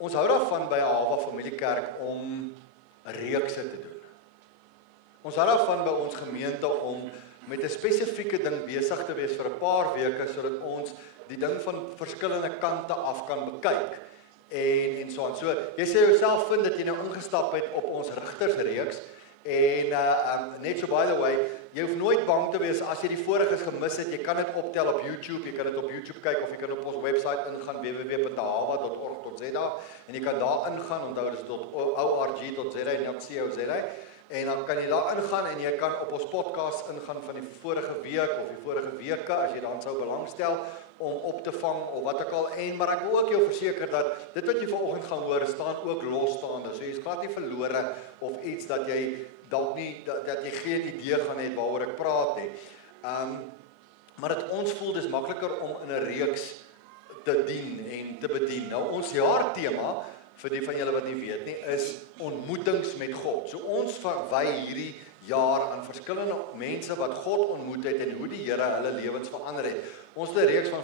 Ons hou daarvan by Ahava Familiekerk om reekse te doen. Ons hou daarvan by ons gemeente om met 'n spesifieke ding besig te wees vir 'n paar weke, sodat ons die ding van verskillende kante af kan bekyk. En so aan. So, jy sê jouself vind dat jy nou ingestap het op ons rigtersreeks, en net so by the way, jy hoef nooit bang te wees as jy die voriges gemis het, jy kan dit optel op YouTube, jy kan dit op YouTube kyk, of jy kan op ons website ingaan, www.ahava.org.za, en jy kan daar ingaan, onthou dit is .org.za en .co.za, en dan kan jy daar ingaan, en jy kan op ons podcast ingaan van die vorige week, of die vorige weke, as jy dan sou belangstel, om op te vang, of wat ook al, maar ek wil ook jou verseker dat, dit wat jy vanoggend gaan hoor, staan ook losstaande, so jy is glad nie verlore, of iets dat jy dalk nie, dat jy geen idee gaan hê waaroor ek praat nie. Maar dat ons voel, dis makliker om in 'n reeks te dien en te bedien. Nou, ons jaartema, vir die van julle wat nie weet nie, is ontmoetings met God. So ons verwy hierdie jaar aan verskillende mense wat God ontmoet het en hoe die Here hulle lewens verander het. Ons het 'n reeks van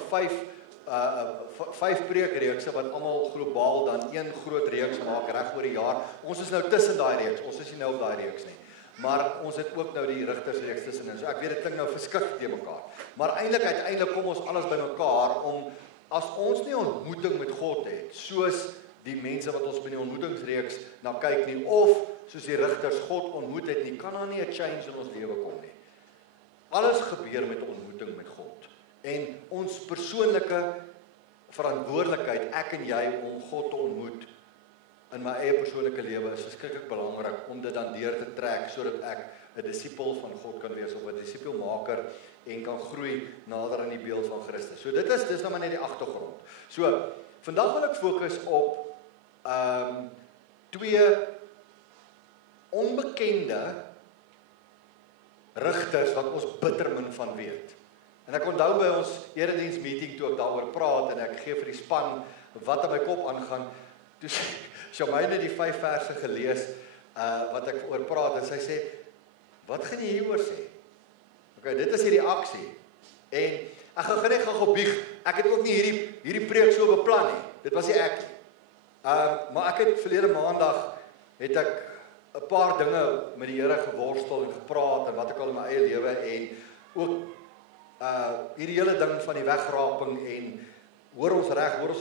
5 preekreekse wat almal globaal dan een groot reeks maak reg oor die jaar. Ons is nou tussen daai reeks. Ons is nie nou op daai reeks nie. Maar ons het ook nou die rigtersreeks tussenin. So ek weet dit klink nou verskriklik te mekaar. Maar uiteindelik kom ons alles bymekaar om, as ons nie ontmoeting met God het, soos die mense wat ons by die ontmoetingsreeks na kyk nie, of soos die rigters God ontmoet het nie, kan daar nie 'n change in ons lewe kom nie. Alles gebeur met ontmoeting met God. En ons persoonlike verantwoordelikheid, ek en jy, om God te ontmoet in my eie persoonlike lewe is verskriklik belangrik om dit dan deur te trek, sodat ek 'n disipel van God kan wees, of 'n disipelmaker, en kan groei nader aan die beeld van Christus. So dis nou maar net die agtergrond. So, vandag wil ek fokus op 2 onbekende rigters wat ons bitter min van weet. En ek onthou by ons erediens meeting toe ek daaroor praat, en ek gee vir die span wat in my kop aangaan, toe Shamaine die 5 verse gelees, wat ek oor praat, en sy sê, wat gaan jy hieroor sê? Okay, dit is die reaksie. En ek gaan net gou bieg, ek het ook nie hierdie preek so beplan nie. Dit was nie ek nie. Maar ek het verlede maandag, het ek 'n paar dinge met die Here geworstel en gepraat, en wat ek al in my eie lewe, en ook hierdie hele ding van die wegraping, en hoor ons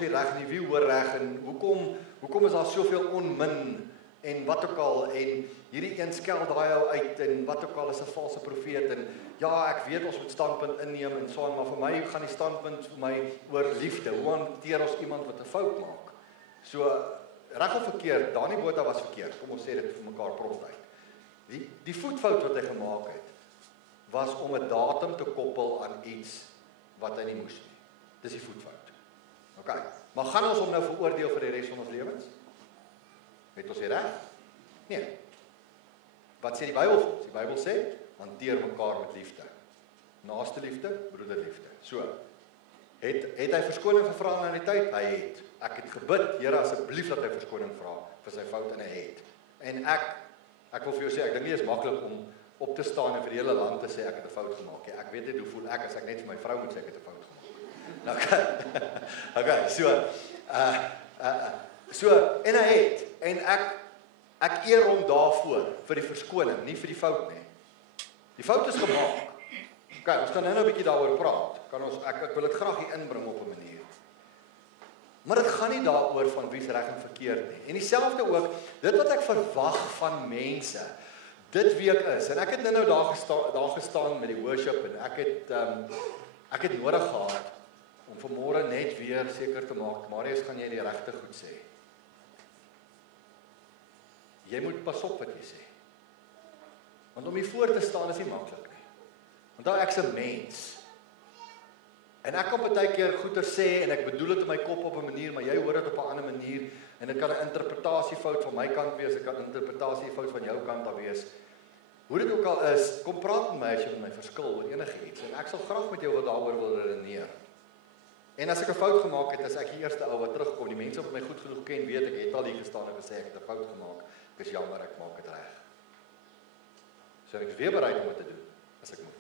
nie reg nie, wie hoor reg, en hoekom is daar soveel onmin, en wat ook al, en hierdie een skel daai ou uit, en wat ook al is 'n valse profeet, en ja, ek weet ons moet standpunt inneem, en so aan, maar vir my gaan die standpunt vir my oor liefde. Hoe hanteer ons iemand wat 'n fout maak? So, reg of verkeerd, Dani Botha was verkeerd, kom ons sê dit vir mekaar promptheid. Die voetfout wat hy gemaak het, was om 'n datum te koppel aan iets wat hy nie moes nie. Dis die voetfout. Okay, maar gaan ons hom nou veroordeel vir die res van ons lewens? Het ons reg? Nee. Wat sê die Bybel vir ons? Die Bybel sê, hanteer mekaar met liefde. Naaste liefde, broederliefde. So, het hy verskoning gevra in die tyd? Hy het. Ek het gebid, Here, asseblief dat hy verskoning vra vir sy fout, en hy het. En ek wil vir jou sê, ek dink nie is maklik om op te staan en vir die hele land te sê ek het 'n fout gemaak. Ek weet nie hoe voel ek as ek net vir my vrou moet sê ek het 'n fout gemaak. Okay, so, en hy het, en ek eer hom daarvoor, vir die verskoning, nie vir die fout nie. Die fout is gemaak. Okay, ons kan nou 'n bietjie daaroor praat. Ek wil dit graag hier inbring op 'n manier. Maar dit gaan nie daaroor van wie's reg en verkeerd nie. En dieselfde ook, dit wat ek verwag van mense, dit week is, en ek het nou daar gestaan met die worship, en ek het nodig gehad, om vanmôre net weer seker te maak, Marius, gaan jy die regte goed sê. Jy moet pas op wat jy sê. Want om hier voor te staan is nie maklik nie. Want ek's 'n mens. En ek kan baie keer goeie sê, en ek bedoel dit in my kop op 'n manier, maar jy hoor dit op 'n ander manier, en dit kan 'n interpretasiefout van my kant wees, dit kan 'n interpretasiefout van jou kant af wees. Hoe dit ook al is, kom praat met my as jy met my verskil oor enigiets, en ek sal graag met jou wat daaroor wil redeneer. En as ek 'n fout gemaak het, as ek die eerste ou wat terugkom, die mense wat my goed genoeg ken, weet ek het al hier gestaan en gesê ek het 'n fout gemaak. Ek is jammer, ek maak dit reg. So ek is weer bereid om dit te doen as ek moet.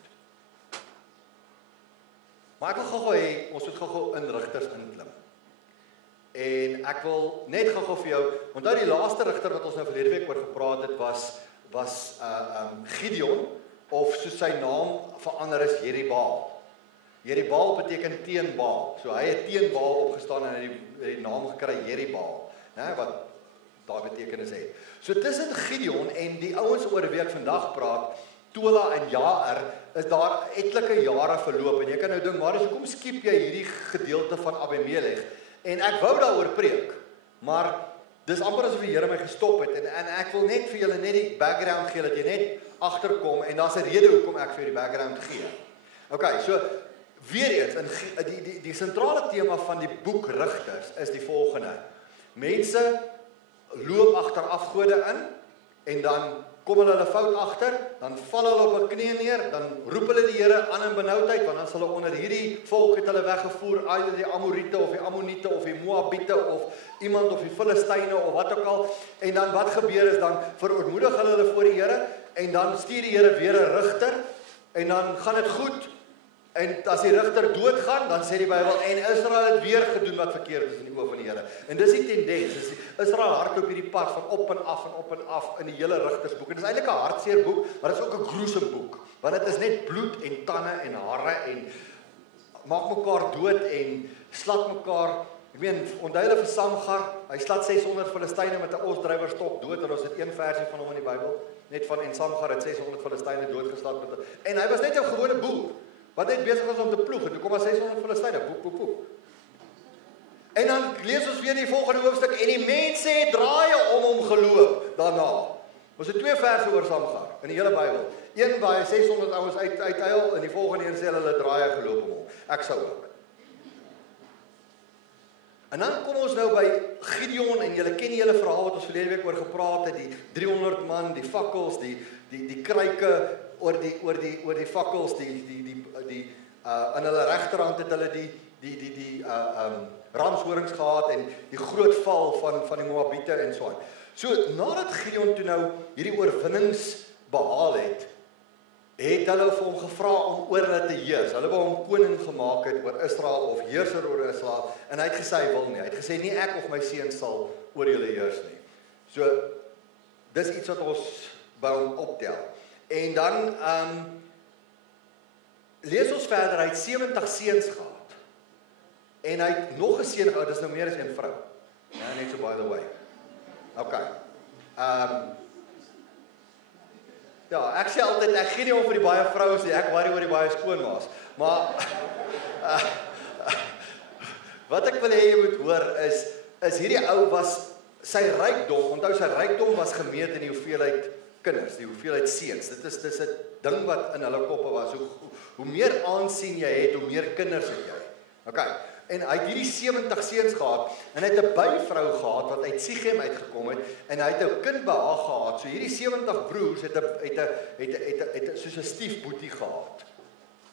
Maar ek wil gou hê ons moet gou in rigters inklim. En ek wil net gou vir jou, onthou die laaste rigter wat ons nou verlede week oor gepraat het was Gideon, of soos sy naam verander is Jeribaal. Jeribaal beteken teen Baal. So hy het teen Baal opgestaan en hy het die naam gekry Jeribaal, né, wat daai betekenis het. So tussen Gideon en die ouens oor wie ek vandag praat, Tola en Jair, is daar etlike jare verloop en jy kan nou dink, maar hoekom skiep jy hierdie gedeelte van Abimelech? En ek wou daaroor preek, maar dis amper asof die Here my gestop het en ek wil net vir julle net die background gee, dat jy net agterkom en daar's 'n rede hoekom ek vir die background gee. Okay, so weer eens, die sentrale tema van die boek Rigters is die volgende. Mense loop agter afgode in en dan kom hulle fout agter, dan val hulle op 'n knie neer, dan roep hulle die Here aan in benoudheid, want dan sal hulle onder hierdie volk het hulle weggevoer, either die Amorite of die Ammoniete of die Moabite of iemand of die Filistyne of wat ook al, en dan wat gebeur is, dan verootmoedig hulle voor die Here, en dan stuur die Here weer 'n rigter, en dan gaan dit goed, en as die rigter doodgaan, dan sê die Bybel, en Israel het weer gedoen wat verkeerd is in die oë van die Here. En dis die tendens, Israel hardloop hierdie pad van op en af in die hele Rigtersboek. En dis eintlik 'n hartseer boek, maar dit is ook 'n gruesome boek, want dit is net bloed en tande en hare en maak mekaar dood en slat mekaar. Ek meen, onthou hulle vir Samgar, hy slat 600 Filistyne met 'n osdrywerstok dood, en ons het een versie van hom in die Bybel, net van, en Samgar het 600 Filistyne doodgeslat met 'n, en hy was net 'n gewone boer wat net besig was om te ploeg, en toe kom daar 600 Filistyne, poep. En dan lees ons weer die volgende hoofstuk, en die mense het draaie om hom geloop daarna. Ons het 2 verse oor Samgar in die hele Bybel. Een waar hy 600 ouens uithuil, en die volgende een sê hulle draaie geloop om hom. Ek sou ook. En dan kom ons nou by Gideon, en julle ken die hele verhaal wat ons verlede week oor gepraat het, die 300 man, die fakkels, die kruike oor die fakkels, in hulle regterhand het hulle die ramshorings gehad en die groot val van die Moabite en so aan. So nadat Gideon toe nou hierdie oorwinnings behaal het hulle vir hom gevra om oor hulle te heers. Hulle wou hom koning gemaak het oor Israel of heerser oor Israel, en hy het gesê hy wil nie. Hy het gesê nie ek of my seun sal oor julle heers nie. So dis iets wat ons by hom optel. En dan lees ons verder, hy het 70 seuns gehad. En hy het nog 'n seun gehad, dis nou meer as een vrou. Ja, net so by the way. Okay. Ja, ek sê altyd, ek gee nie om vir die baie vrouens nie, ek worry oor die baie skoonmaas. Maar wat ek wil hê jy moet hoor is hierdie ou was sy rykdom, onthou sy rykdom was gemeet in die hoeveelheid kinders, die hoeveelheid seuns. Dit is 'n ding wat in hulle koppe was. Hoe meer aansien jy het, hoe meer kinders het jy. Okay. En hy het hierdie 70 seuns gehad, en hy het 'n byvrou gehad wat uit Sichem uitgekom het, en hy het 'n kind by haar gehad. So hierdie 70 broers het soos 'n stiefboetie gehad.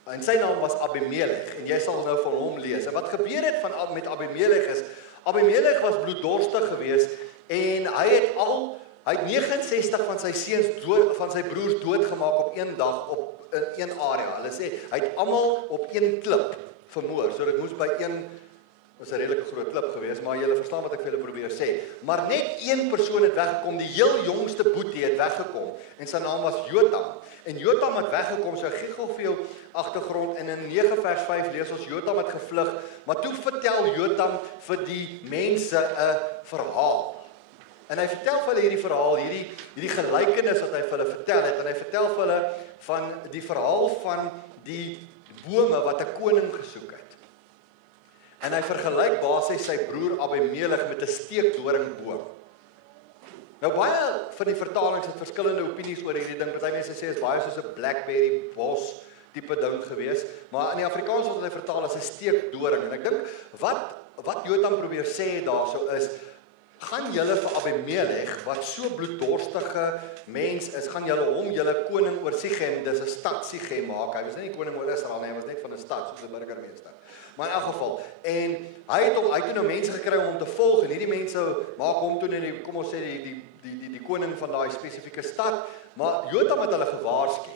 En sy naam was Abimelech, en jy sal nou van hom lees. En wat gebeur het met Abimelech is, Abimelech was bloeddorstig geweest, en hy het 69 van sy seuns van sy broers doodgemaak op een dag op een area. Hulle sê hy het almal op een klip vermoor. So dit moes by was 'n redelike groot klip geweest, maar julle verstaan wat ek vir julle probeer sê. Maar net een persoon het weggekom, die heel jongste boetie het weggekom, en sy naam was Jotam. En Jotam het weggekom, so ek gee gou vir jou agtergrond, en in 9 vers 5 lees ons Jotam het gevlug, maar toe vertel Jotam vir die mense 'n verhaal. En hy vertel vir hulle hierdie verhaal, hierdie gelykenis wat hy vir hulle vertel het, en hy vertel vir hulle van die verhaal van die bome wat 'n koning gesoek het. En hy vergelyk basies sy broer Abimelech met 'n steekdoringboom. Nou baie van die vertalings het verskillende opinies oor hierdie ding. Party mense sê is baie soos 'n blackberry bos tipe ding geweest, maar in die Afrikaans word hy vertaal as 'n steekdoring. En ek dink wat Jotam probeer sê daarso is, gaan julle vir Abimelech, wat so bloeddorstige mens is, gaan julle hom julle koning oor Sichem, dis 'n stad Sichem maak. Hy was nie koning oor Israel nie, hy was net van 'n stad soos 'n burgemeester. Maar in elk geval, en hy het nou mense gekry om hom te volg, en hierdie mense maak hom toe in kom ons sê die koning van daai spesifieke stad, maar Jotam het hulle gewaarsku.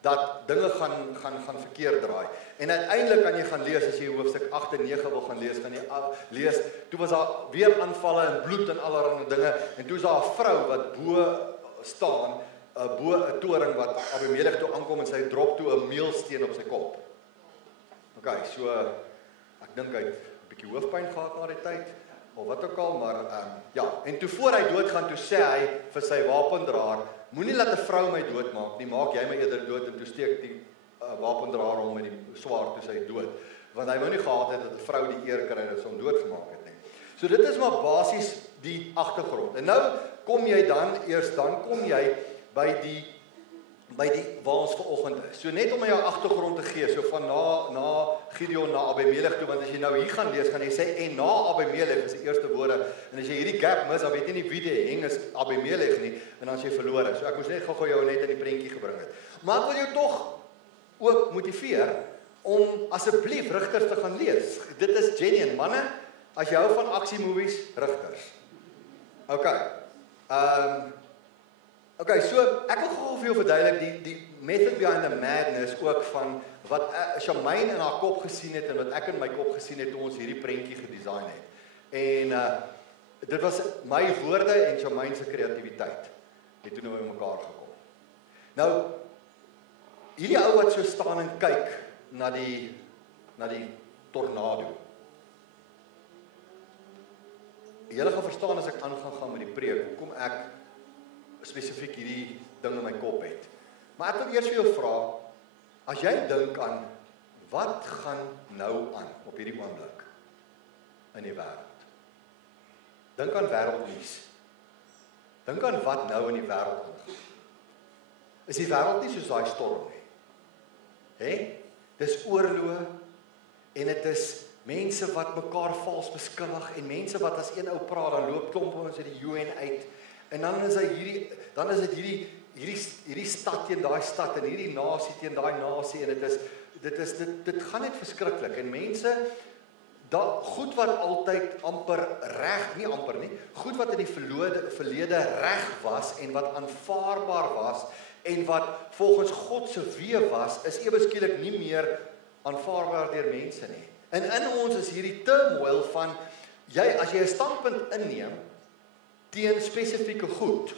dat dinge gaan verkeerd draai. En uiteindelik kan jy gaan lees, as jy hoofstuk 8 en 9 wil gaan lees, kan jy lees, toe was daar weer aanvalle en bloed en allerlei dinge, en toe is daar 'n vrou wat bo staan, bo 'n toring wat Abimelech toe aankom en sy drop toe 'n meelsteen op sy kop. OK, so ek dink hy het 'n bietjie hoofpyn gehad na die tyd, of wat ook al, maar ja, en toe voor hy doodgaan, toe sê hy vir sy wapendraer, moenie laat 'n vrou my doodmaak nie, maak jy my eerder dood, en toe steek die wapendraer hom met die swaard toe sy dood, want hy wou nie gehad het dat 'n vrou die eer kry dat sy hom doodgemaak het nie. So dit is maar basies die agtergrond. En nou kom jy dan kom jy by die waar ons vanoggend is. So net om jou agtergrond te gee, so van na Gideon na Abimelech toe, want as jy nou hier gaan lees, gaan jy sê en na Abimelech is die eerste woorde, en as jy hierdie gap mis, dan weet jy nie wie die heng is Abimelech nie, en dan as jy verloor. So ek moes net gou jou net in die prentjie gebring het. Maar ek wil jou tog ook motiveer om asseblief Rigters te gaan lees. Dit is genuine, manne, as jy hou van aksiemovies, Rigters. OK. OK, so ek wil gou vir jou verduidelik die method behind the madness ook van wat Shamaine in haar kop gesien het en wat ek in my kop gesien het toe ons hierdie prentjie gedesign het. En dit was my woorde en Shamaine se kreatiwiteit het toe nou by mekaar gekom. Nou hierdie ou wat so staan en kyk na die tornado. Julle gaan verstaan as ek gaan met die preek, hoekom ek spesifiek hierdie ding in my kop het. Maar ek wil eers vir jou vra, as jy dink aan, wat gaan nou aan op hierdie oomblik in die wêreld? Dink aan wêreldnuus. Dink aan wat nou in die wêreld aangaan. Is die wêreld nie soos daai storm nie? Dis oorlog, en dit is mense wat mekaar vals beskuldig, en mense wat as een ou praat, dan loop klomp ons uit die UN uit, en dan is dit hierdie stad teen daai stad, en hierdie nasie teen daai nasie, en dit gaan net verskriklik, en mense, goed wat altyd amper reg, nie amper nie, goed wat in die verlede reg was, en wat aanvaarbaar was, en wat volgens God se weë was, is ewe skielik nie meer aanvaarbaar deur mense nie. En in ons is hierdie turmoil van, as jy 'n standpunt inneem teen spesifieke goed,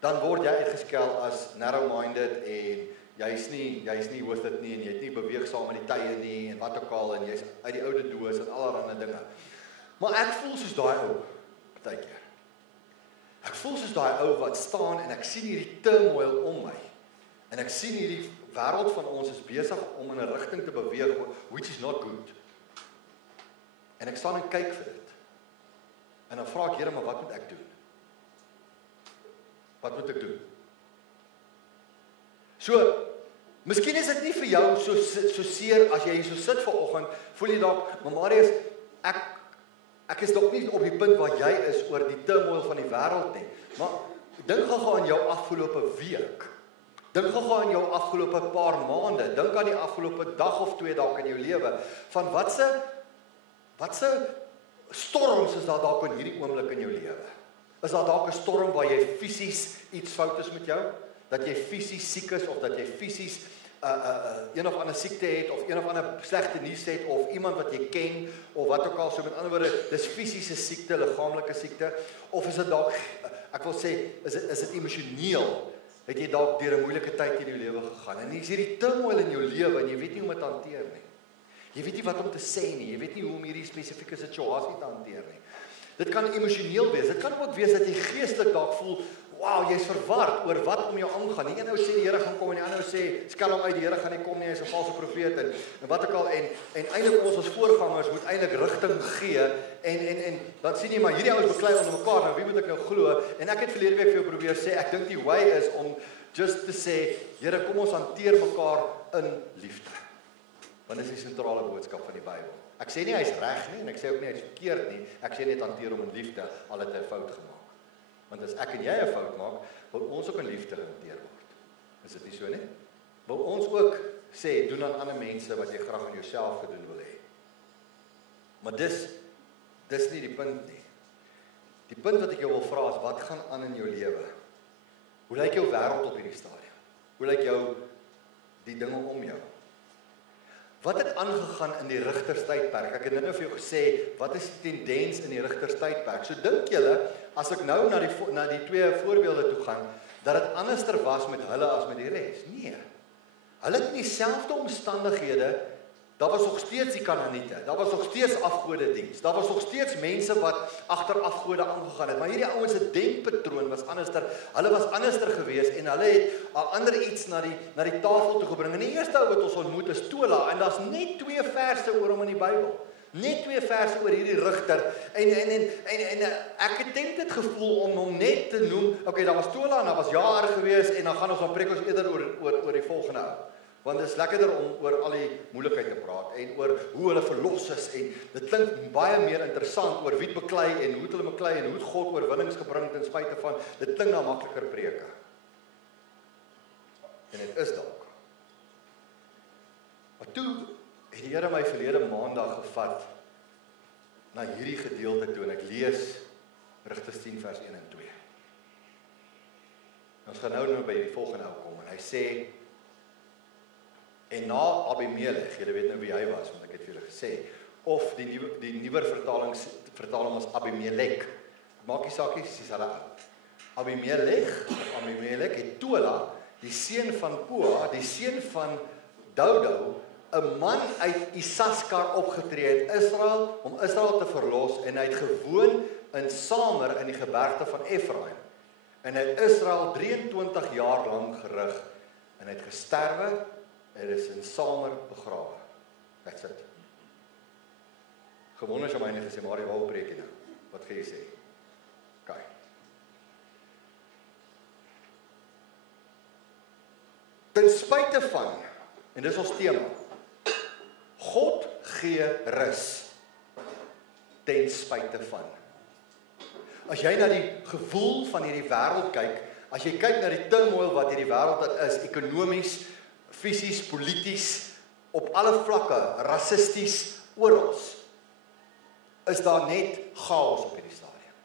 dan word jy uitgeskel as narrow-minded en jy's nie worth it nie, en jy het nie beweeg saam met die tye nie, en wat ook al, en jy's uit die oude doos en allerlei dinge. Maar ek voel soos daai ou, partykeer. Ek voel soos daai ou wat staan en ek sien hierdie turmoil om my. En ek sien hierdie wêreld van ons is besig om in 'n rigting te beweeg, which is not good. En ek staan en kyk vir dit. En dan vra ek, Here, maar wat moet ek doen? Wat moet ek doen? So, miskien is dit nie vir jou so seer as jy hier so sit vanoggend, voel jy dalk, maar Marius, ek is dalk nie op die punt waar jy is oor die turmoil van die wêreld nie. Maar dink gou aan jou afgelope week. Dink gou aan jou afgelope paar maande. Dink aan die afgelope dag of 2 dalk in jou lewe. Van wat se storms is daar dalk in hierdie oomblik in jou lewe? Is daar dalk 'n storm waar jy fisies iets fout is met jou? Dat jy fisies siek is, of dat jy fisies een of ander siekte het, of een of ander slegte nuus het, of iemand wat jy ken, of wat ook al, so met ander woorde, dis fisiese siekte, liggaamlike siekte, of is dit dalk, ek wil sê, is dit emosioneel, het jy dalk deur 'n moeilike tyd in jou lewe gegaan, en jy's hierdie turmoil in jou lewe, en jy weet nie hoe om dit te hanteer nie. Jy weet nie wat om te sê nie, jy weet nie hoe om hierdie spesifieke situasie te hanteer nie. Dit kan emosioneel wees, dit kan ook wees dat jy geestelik dalk voel, wow, jy's verward oor wat om jou aangaan. Die een ou sê die Here gaan kom, en die ander ou sê, skel hom uit, die Here gaan nie kom nie, hy's 'n valse profeet, en wat ook al, en eintlik ons as voorgangers moet eintlik rigting gee, en dan sien jy maar, hierdie ouens beklei onder mekaar, nou wie moet ek nou glo, en ek het verlede week vir jou probeer sê, ek dink die way is om just te sê, Here, kom ons hanteer mekaar in liefde. Want dit is die sentrale boodskap van die Bybel. Ek sê nie hy's reg nie, en ek sê ook nie hy's verkeerd nie, ek sê net hanteer hom in liefde, al het hy 'n fout gemaak. Want as ek en jy 'n fout maak, wil ons ook in liefde hanteer word. Is dit nie so nie? Wil ons ook sê, doen aan ander mense wat jy graag aan jouself gedoen wil hê. Maar dis nie die punt nie. Die punt wat ek jou wil vra is, wat gaan aan in jou lewe? Hoe lyk jou wêreld op hierdie stadium? Hoe lyk jou die dinge om jou. Wat het aangegaan in die Rigterstydperk? Ek het nou vir jou gesê, wat is die tendens in die Rigterstydperk? So dink julle, as ek nou na die twee voorbeelde toe gaan, dat dit anderster was met hulle as met die res? Nee. Hulle het in dieselfde omstandighede, daar was nog steeds die Kanaaniete, daar was nog steeds afgodediens, daar was nog steeds mense wat agter afgode aangegaan het, maar hierdie ouens se denkpatroon was anderster, hulle was anderster gewees en hulle het 'n ander iets na die tafel toe gebring. En die eerste ou wat ons ontmoet is Tola, en daar's net 2 verse oor hom in die Bybel. Net 2 verse oor hierdie rigter, en ek het dit gevoel om hom net te noem, okay, daar was Tola en daar was Jaar gewees, en dan gaan ons preek ons eerder oor die volgende ou. Want dit is lekkerder om oor al die moeilikheid te praat, en oor hoe hulle verlos is, en dit klink baie meer interessant oor wie het beklei, en hoe het hulle beklei, en hoe het God oorwinnings gebring ten spyte van, dit klink na makliker preke. En dit is dalk. Maar toe het die Here my verlede maandag gevat na hierdie gedeelte toe, en ek lees Rigters 10 vers 1 en 2. Ons gaan nou by die volgende ou kom, en hy sê, en na Abimelech, julle weet nou wie hy was, want ek het vir julle gesê, of die nuwer vertaling as Abimelech, maak nie saak nie, dis hulle ou. Abimelech het Tola, die seun van Pua, die seun van Dodo, 'n man uit Isaskar opgetree in Israel, om Israel te verlos, en hy het gewoon in Samer in die gebergte van Efraim. En hy het Israel 23 jaar lang gerig, en hy het gesterwe, en is in Samer begrawe. That's it. Gewoon as jy my net gesê, maar jy wou preek jy nou. Wat gaan jy sê? Okay. Ten spyte van, en dis ons tema, God gee rus ten spyte van. As jy na die gevoel van hierdie wêreld kyk, as jy kyk na die turmoil wat hierdie wêreld is, ekonomies, fisies, polities, op alle vlakke, rassisties, oral, is daar net chaos op hierdie stadium.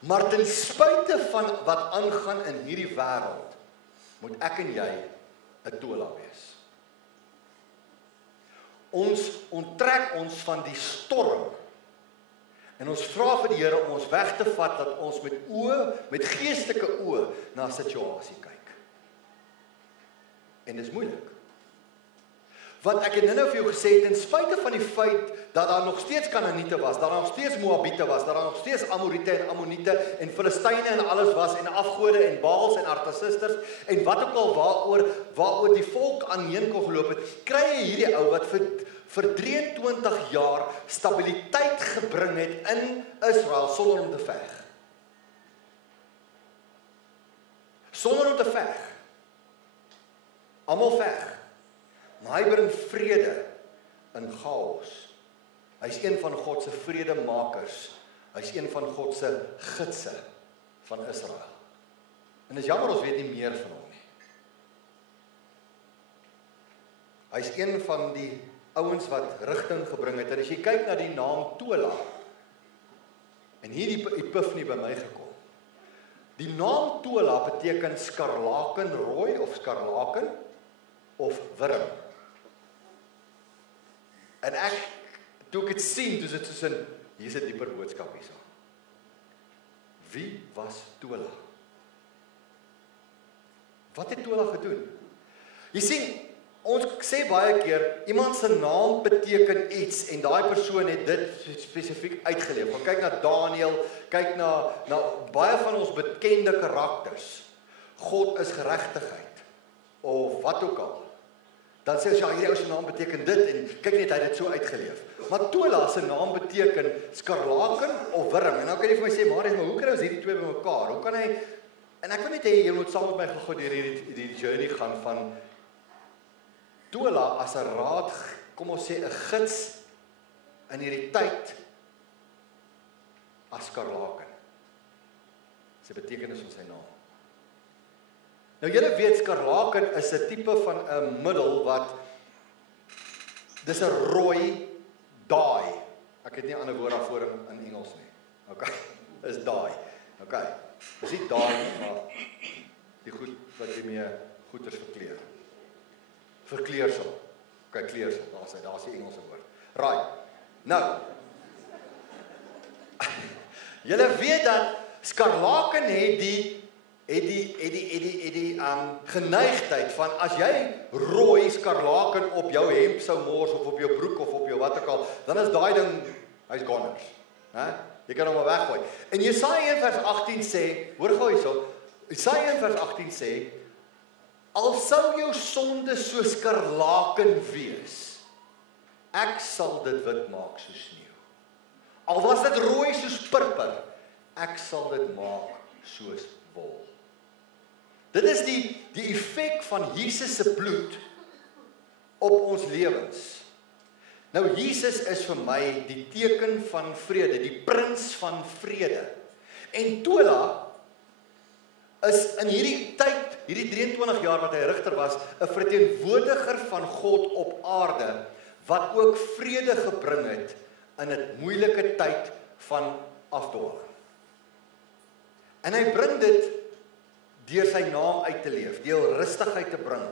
Maar ten spyte van wat aangaan in hierdie wêreld, moet ek en jy 'n Tola wees. Ons onttrek ons van die storm, en ons vra vir die Here om ons weg te vat, dat ons met geestelike oë na 'n situasie kyk. En dis moeilik. Want ek het nou vir jou gesê, ten spyte van die feit dat daar nog steeds Kanaaniete was, dat daar nog steeds Moabiete was, dat daar nog steeds Amoriete en Ammoniete en Filistyne en alles was, en afgode en Baals en Artasisters, en wat ook al waaroor die volk aanheen kon geloop het, kry jy hierdie ou wat vir 23 jaar stabiliteit gebring het in Israel sonder om te veg. Sonder om te veg. Almal veg. Maar hy bring vrede in chaos. Hy's een van God se vredemakers. Hy's een van God se gidse van Israel. En is jammer ons weet nie meer van hom nie. Hy's een van die ouens wat rigting gebring het. En as jy kyk na die naam Tola, en hier die epifanie by my gekom. Die naam Tola beteken skarlakenrooi of skarlaken of wurm. En toe ek het sien, toe is dit soos hier is 'n dieper boodskap hierso. Wie was Tola? Wat het Tola gedoen? Jy sien, ons sê baie keer, iemand se naam beteken iets, en daai persoon het dit spesifiek uitgeleef. Maar kyk na Daniël, kyk na baie van ons bekende karakters. God is geregtigheid, of wat ook al. Dan sê ons, ja, hierdie ou se naam beteken dit, en kyk net, hy het dit so uitgeleef. Maar Tola se naam beteken skarlaken of wurm. En nou kan jy vir my sê, maar hoe kry ons hierdie twee bymekaar? Hoe kan hy, en ek wil net hê, jy moet saam met my gou deur hierdie journey gaan van Tola as 'n raad, kom ons sê 'n gids in hierdie tyd as skarlaken. Sy betekenis van sy naam. Nou julle weet, skarlaken is 'n tipe van 'n middel wat, dis 'n rooi dye. Ek het nie 'n ander woord daarvoor in Engels nie. Okay, is dye. Okay, dis nie dye nie, maar die goed wat jy mee goeders verkleur. vir kleersel. Kyk, kleersel, daar's die Engelse woord. Right. Nou, julle weet dat skarlaken het die geneigtheid van as jy rooi skarlaken op jou hemp sou mors of op jou broek of op jou wat ook al, dan is daai ding, hy's goners. Jy kan hom maar weggooi. En Jesaja 1 vers 18 sê, hoor gou hierso, Jesaja 1 vers 18 sê, al sou jou sonde so skarlaken wees, ek sal dit wit maak soos sneeu. Al was dit rooi soos purper, ek sal dit maak soos wol. Dit is die effek van Jesus se bloed op ons lewens. Nou Jesus is vir my die teken van vrede, die prins van vrede. En Tola is in hierdie tyd, hierdie 23 jaar wat hy rigter was, 'n verteenwoordiger van God op aarde, wat ook vrede gebring het in 'n moeilike tyd van afdwaling. En hy bring dit deur sy naam uit te leef, deur rustigheid te bring.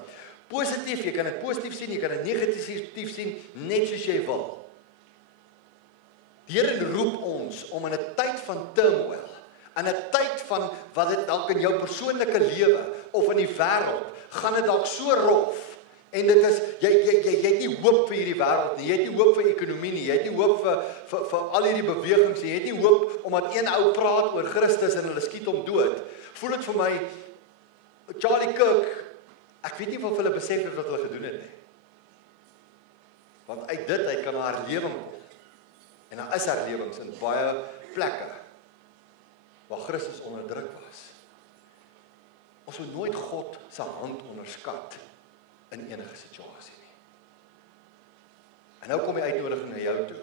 Positief, jy kan dit positief sien, jy kan dit negatief sien, net soos jy wil. Die Here roep ons om in 'n tyd van turmoil, in 'n tyd van wat dit dalk in jou persoonlike lewe of in die wêreld, gaan dit dalk so rof. En dit is, jy het nie hoop vir hierdie wêreld nie, jy het nie hoop vir ekonomie nie, jy het nie hoop vir al hierdie bewegings nie, jy het nie hoop omdat een ou praat oor Christus en hulle skiet hom dood. Voel dit vir my, Charlie Kirk, ek weet nie of hulle besef het wat hulle gedoen het nie. Want uit dit, hy kan haar herlewing kom. En daar is herlewings in baie plekke waar Christus onderdruk was. Ons moet nooit God se hand onderskat in enige situasie nie. En nou kom die uitnodiging na jou toe.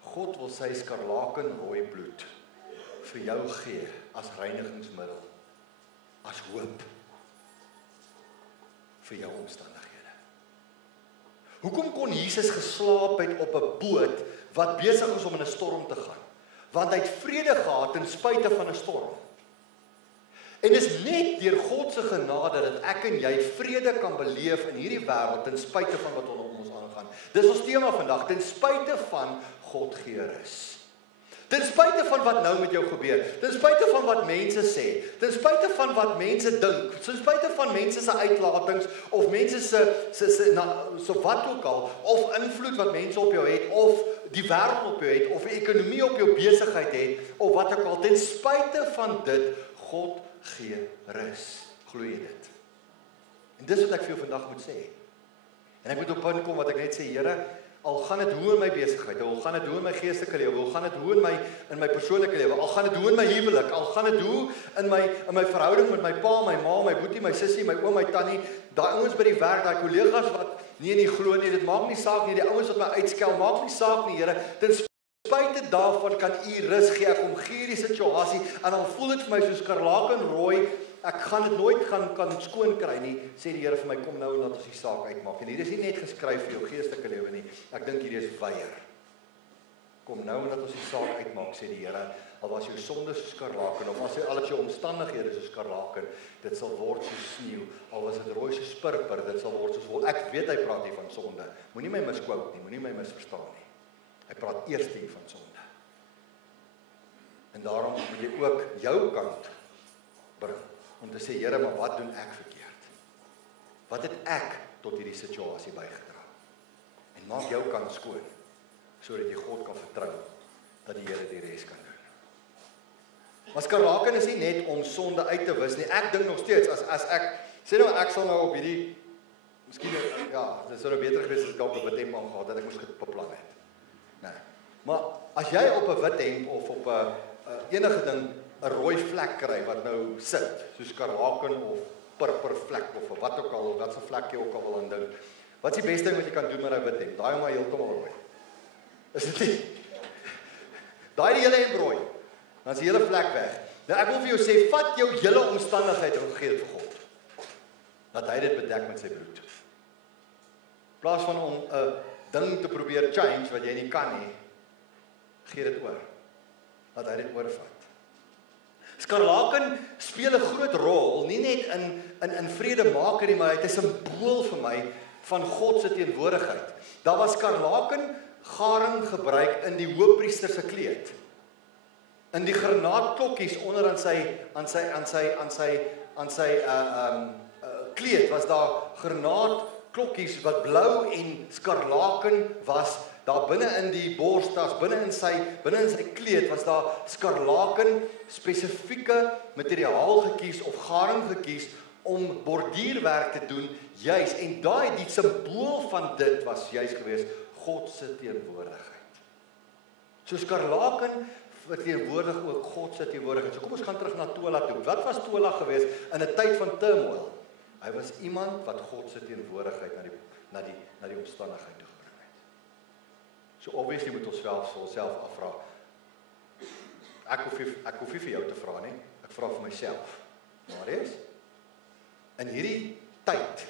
God wil sy skarlakenrooi bloed vir jou gee as reinigingsmiddel, as hoop vir jou omstandighede. Hoekom kon Jesus geslaap het op 'n boot wat besig is om in 'n storm te gaan? Want hy het vrede gehad ten spyte van 'n storm. En dis net deur God se genade dat ek en jy vrede kan beleef in hierdie wêreld ten spyte van wat om ons aangaan. Dis ons tema vandag, ten spyte van God gee rus. Ten spyte van wat nou met jou gebeur, ten spyte van wat mense sê, ten spyte van wat mense dink, ten spyte van mense se uitlatings of mense se wat ook al, of invloed wat mense op jou het, of die wêreld op jou het, of die ekonomie op jou besigheid het, of wat ook al, ten spyte van dit, God gee rus. Glo jy dit? En dis wat ek vir jou vandag moet sê. En ek moet op punt kom wat ek net sê, Here, al gaan dit hoe in my besigheid, al gaan dit hoe in my geestelike lewe, al gaan dit hoe in my persoonlike lewe, al gaan dit hoe in my huwelik, al gaan dit hoe in my verhouding met my pa, my ma, my boetie, my sussie, my oom, my tannie, daai ouens by die werk, daai kollegas wat nie glo nie, dit maak nie saak nie, die ouens wat my uitskel, maak nie saak nie, Here, ten spyte daarvan kan U rus gee, ek kom gee die situasie, en dan voel dit vir my soos skarlakenrooi, ek gaan dit nooit kan skoon kry nie, sê die Here vir my, kom nou en laat ons die saak uitmaak. En hier is nie net geskryf vir jou geestelike lewe nie, ek dink hier is weier. Kom nou en laat ons die saak uitmaak, sê die Here, al was jou sonde soos skarlaken, of as al jou omstandighede soos skarlaken, dit sal word soos sneeu, al was dit rooi soos purper, dit sal word soos wol. Ek weet hy praat hier van sonde, moenie my misquote nie, moenie my misverstaan nie. Hy praat eers hier van sonde. En daarom moet jy ook jou kant bring, om te sê, Here, maar wat doen ek verkeerd? Wat het ek tot hierdie situasie bygedra? En maak jou kant skoon, sodat jy God kan vertrou, dat die Here die res kan doen. Maar skarlaken is nie net om sonde uit te wis nie. Ek dink nog steeds, as ek, sê nou ek sal nou op hierdie, miskien, ja, dit sou nou beter gewees as ek dalk 'n wit hemp aangehad, dat ek moes beplan het. Nee. Maar as jy op 'n wit hemp of op 'n enige ding 'n rooi vlek kry wat nou sit, soos skarlaken of purper vlek of wat ook al, wat se vlek jy ook al wil aandink. Wat is die beste ding wat jy kan doen met 'n wit hemp? Daai hom maar heeltemal rooi. Is dit nie? Daai die hele hemp rooi. Dan is die hele vlek weg. Nou ek wil vir jou sê, vat jou hele omstandigheid en gee dit vir God. Dat hy dit bedek met sy bloed. In plaas van om 'n ding te probeer change wat jy nie kan nie, gee dit oor. Dat hy dit oorvat. Skarlaken speel 'n groot rol, nie net in vredemaker nie, maar dit is 'n simbool vir my van God se teenwoordigheid. Daar was skarlaken garing gebruik in die hoofpriester se kleed. In die granaatklokkies onder aan sy kleed was daar granaatklokkies wat blou en skarlaken was. Daar binne in die borstas, binne in sy kleed was daar skarlaken spesifieke materiaal gekies of garing gekies om bordierwerk te doen, juis, en die simbool van dit was juis gewees God se teenwoordigheid. So skarlaken verteenwoordig ook God se teenwoordigheid. So kom ons gaan terug na Tola toe. Wat was Tola gewees in 'n tyd van turmoil? Hy was iemand wat God se teenwoordigheid na die omstandigheid toe gebring het. So obviously moet ons self afvra. Ek hoef nie vir jou te vra nie. Ek vra vir myself. Maar in hierdie tyd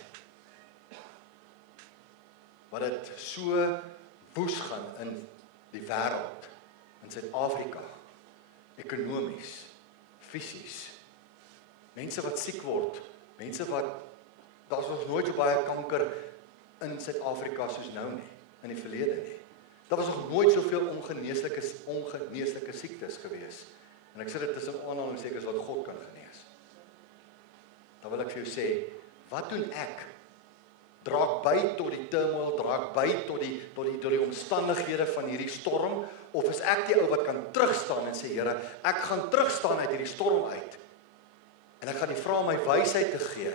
wat dit so woes gaan in die wêreld, in Suid-Afrika, ekonomies, fisies, mense wat siek word, mense wat, daar's nog nooit so baie kanker in Suid-Afrika soos nou nie, in die verlede nie. Daar was nog nooit soveel ongeneeslike siektes gewees. En ek sê dit tussen aanhalingstekens wat God kan genees. Dan wil ek vir jou sê, wat doen ek? Draak by tot die turmoil, draak by tot die omstandighede van hierdie storm, of is ek die ou wat kan terugstaan en sê, Here, ek gaan terugstaan uit hierdie storm uit, en ek gaan die vra my wysheid te gee,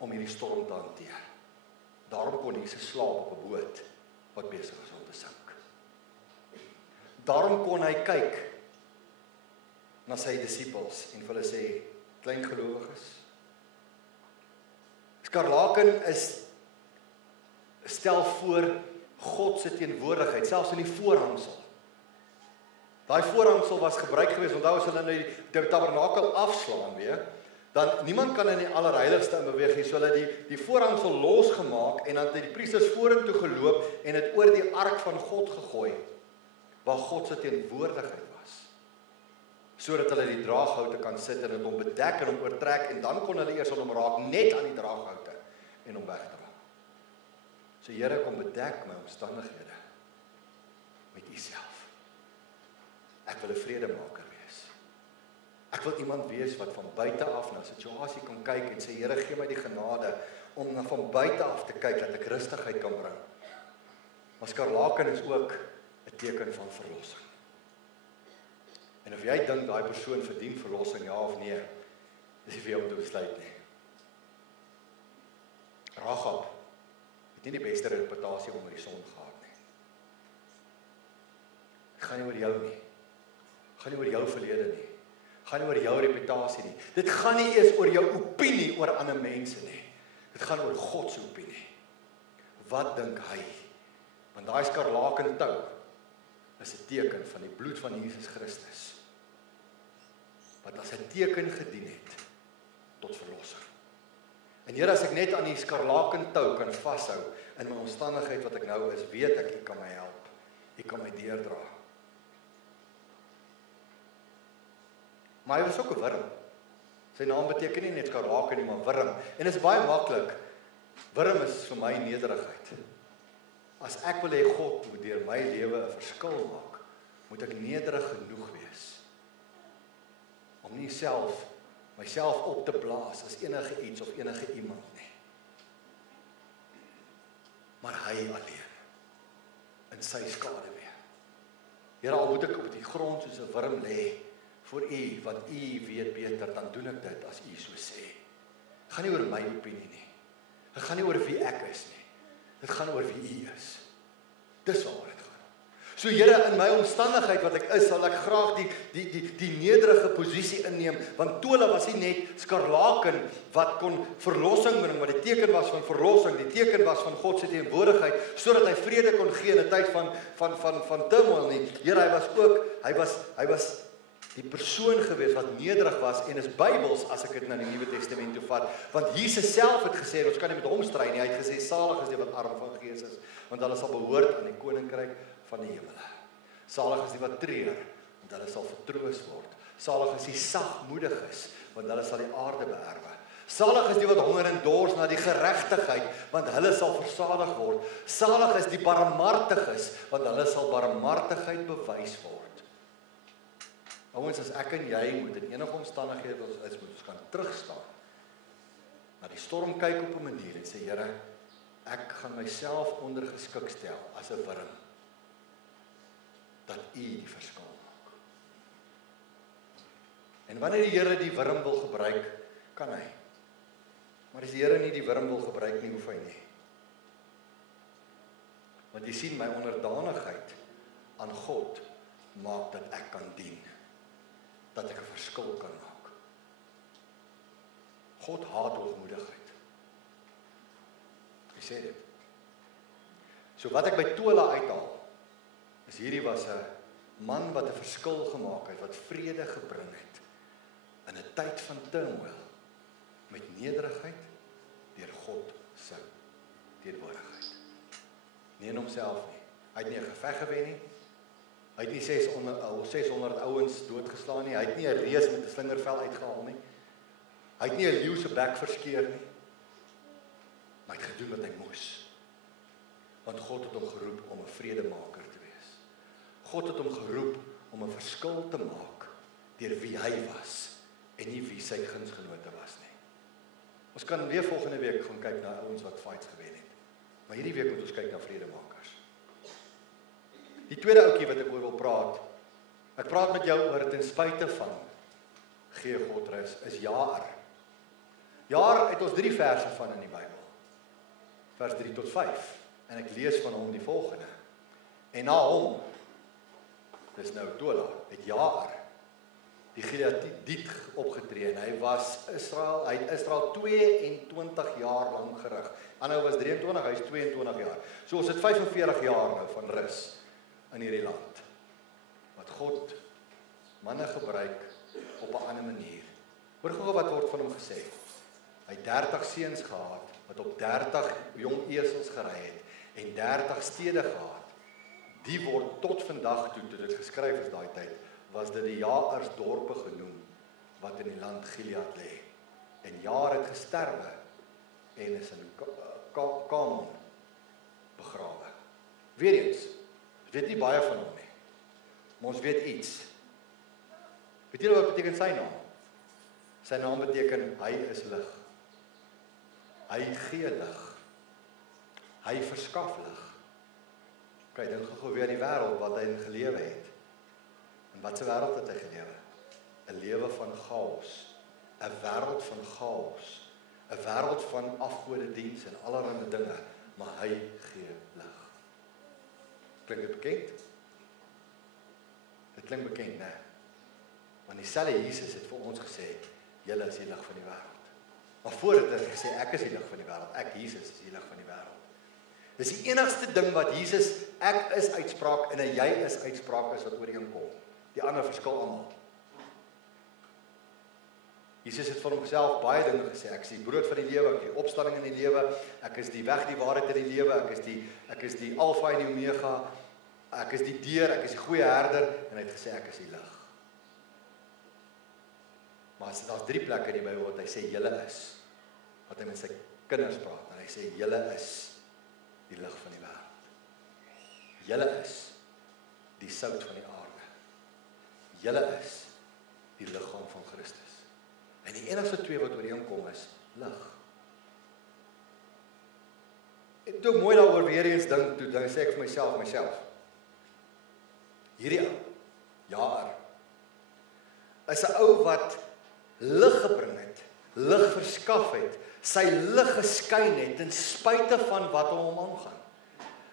om hierdie storm te hanteer. Daarom kon Jesus slaap op 'n boot, wat besig is om te sink. Daarom kon hy kyk, na sy disippels, en vir hulle sê, klein gelowiges, skarlaken stel voor God se teenwoordigheid, selfs in die voorhangsel. Daai voorhangsel was gebruik gewees, onthou as hulle nou die tabernakel afslaan weer, dan niemand kan in die allerheiligste in beweeg nie, so hulle die voorhangsel losgemaak, en dan het die priesters vorentoe geloop, en het oor die ark van God gegooi, waar God se teenwoordigheid was, sodat hulle die draaghoute kan sit, en het hom bedek, en hom oortrek, en dan kon hulle eers aan hom raak, net aan die draaghoute, en hom wegdra. So Here, kom bedek my omstandighede met U self. Ek wil 'n vredemaker wees. Ek wil iemand wees wat van buite af na 'n situasie kan kyk en sê, Here, gee my die genade om van buite af te kyk, dat ek rustigheid kan bring. Maar skarlaken is ook 'n teken van verlossing. En of jy dink daai persoon verdien verlossing, ja of nee, is nie vir jou om te besluit nie. Rahab het nie die beste reputasie onder die son gehad nie. Het gaan nie oor jou nie. Het gaan nie oor jou verlede nie. Het gaan nie oor jou reputasie nie. Dit gaan nie eers oor jou opinie oor ander mense nie. Dit gaan oor God se opinie. Wat dink hy? Want daai skarlaken tou is 'n teken van die bloed van Jesus Christus, wat as 'n teken gedien het tot verlossing. En Here, as ek net aan die skarlaken tou kan vashou in my omstandigheid wat ek nou is, weet ek, U kan my help. U kan my deurdra. Maar hy was ook 'n wurm. Sy naam beteken nie net skarlaken nie, maar wurm. En dit is baie maklik. Wurm is vir my nederigheid. As ek wil hê God moet deur my lewe 'n verskil maak, moet ek nederig genoeg wees om nie myself op te blaas as enige iets of enige iemand nie. Maar hy alleen, in sy skaduwee. Here, al moet ek op die grond soos 'n wurm lê voor U, want U weet beter, dan doen ek dit as U so sê. Dit gaan nie oor my opinie nie. Dit gaan nie oor wie ek is nie. Dit gaan oor wie U is. Dis waaroor dit gaan. So Here, in my omstandigheid wat ek is, sal ek graag die nederige posisie inneem, want Tola was nie net skarlaken wat kon verlossing bring, wat die teken was van verlossing, die teken was van God se teenwoordigheid, sodat hy vrede kon gee in 'n tyd van turmoil nie. Here, hy was die persoon gewees wat nederig was, en is Bybels as ek dit na die Nuwe Testament toe vat, want Jesus self het gesê, ons kan nie met hom stry nie, hy het gesê, salig is die wat arm van gees is, want hulle sal behoort aan die koninkryk van die hemele. Salig is die wat treur, want hulle sal vertroos word. Salig is die sagmoediges, want hulle sal die aarde beerwe. Salig is die wat honger en dors na die geregtigheid, want hulle sal versadig word. Salig is die barmhartiges, want hulle sal barmhartigheid bewys word. Ouens, as ek en jy moet in enige omstandighede wat ons is, moet ons kan terugstaan. Na die storm kyk op 'n manier en sê, Here, ek gaan myself ondergeskik stel as 'n wurm, dat U die verskil maak. En wanneer die Here die wurm wil gebruik, kan hy. Maar as die Here nie die wurm wil gebruik nie, hoef hy nie. Want jy sien, my onderdanigheid aan God maak dat ek kan dien, dat ek 'n verskil kan maak. God haat hoogmoedigheid. Hy sê dit. So wat ek by Tola uithaal, is hierdie was 'n man wat 'n verskil gemaak het, wat vrede gebring het, in 'n tyd van turmoil, met nederigheid, deur God se teenwoordigheid. Nie in homself nie. Hy het nie 'n geveg gewen nie. Hy het nie 600 ouens doodgeslaan nie. Hy het nie 'n reus met 'n slingervel uitgehaal nie. Hy het nie 'n leeu se bek verskeer nie. Maar hy het gedoen wat hy moes. Want God het hom geroep om 'n vredemaker te wees. God het hom geroep om 'n verskil te maak deur wie hy was en nie wie sy gunsgenote was nie. Ons kan weer volgende week gaan kyk na ouens wat fights gewen het. Maar hierdie week moet ons kyk na vredemakers. Die tweede ouetjie wat ek oor wil praat, ek praat met jou oor ten spyte van gee God rus, is Jaar. Jaar het ons 3 verse van in die Bybel. Vers 3 tot 5. En ek lees van hom die volgende. En na hom, dis nou Tola, het Jaar, die Gileadiet opgetree, en hy het Israel 22 jaar lang gerig. Aanhou was 23, hy is 22 jaar. So ons het 45 jaar nou van rus in hierdie land. Wat God manne gebruik op 'n ander manier. Hoor gou wat word van hom gesê. Hy het 30 seuns gehad, wat op 30 jong esels gery het, en 30 stede gehad. Die word tot vandag toe dit geskryf is daai tyd, was dit die Jaarsdorpe genoem, wat in die land Gilead lê. En Jaar het gesterwe, en is in Kamon begrawe. Weereens, ons weet nie baie van hom nie, maar ons weet iets. Weet julle wat beteken sy naam? Sy naam beteken, hy is lig. Hy gee lig. Hy verskaf lig. Kyk, dink gou weer die wêreld wat hy in gelewe het. En wat 'n wêreld het hy gelewe? 'n lewe van chaos. 'n wêreld van chaos. 'n wêreld van afgodediens en allerlei dinge, maar hy gee lig. Klink dit bekend? Dit klink bekend, né? Want dieselfde Jesus het vir ons gesê, julle is die lig van die wêreld. Maar voordat hy gesê, ek is die lig van die wêreld, ek Jesus is die lig van die wêreld. Dis die enigste ding wat Jesus, ek is uitspraak en 'n jy is uitspraak is wat ooreenkom. Die ander verskil almal. Jesus het van homself baie dinge gesê, ek is die brood van die lewe, ek is die opstanding in die lewe, ek is die weg, die waarheid in die lewe, ek is die alfa en die omega, ek is die deur, ek is die goeie herder, en hy het gesê, ek is die lig. Maar daar's 3 plekke in die Bybel wat hy sê, julle is, wat hy met sy kinders praat, en hy sê, julle is die lig van die wêreld. Julle is die sout van die aarde. Julle is die liggaam van Christus. En die enigste 2 wat ooreenkom is lig. En toe mooi daaroor weer eens dink, toe sê ek vir myself, hierdie ou, Jaar, is 'n ou wat lig gebring het, lig verskaf het, sy lig geskyn het, ten spyte van wat hom aangaan.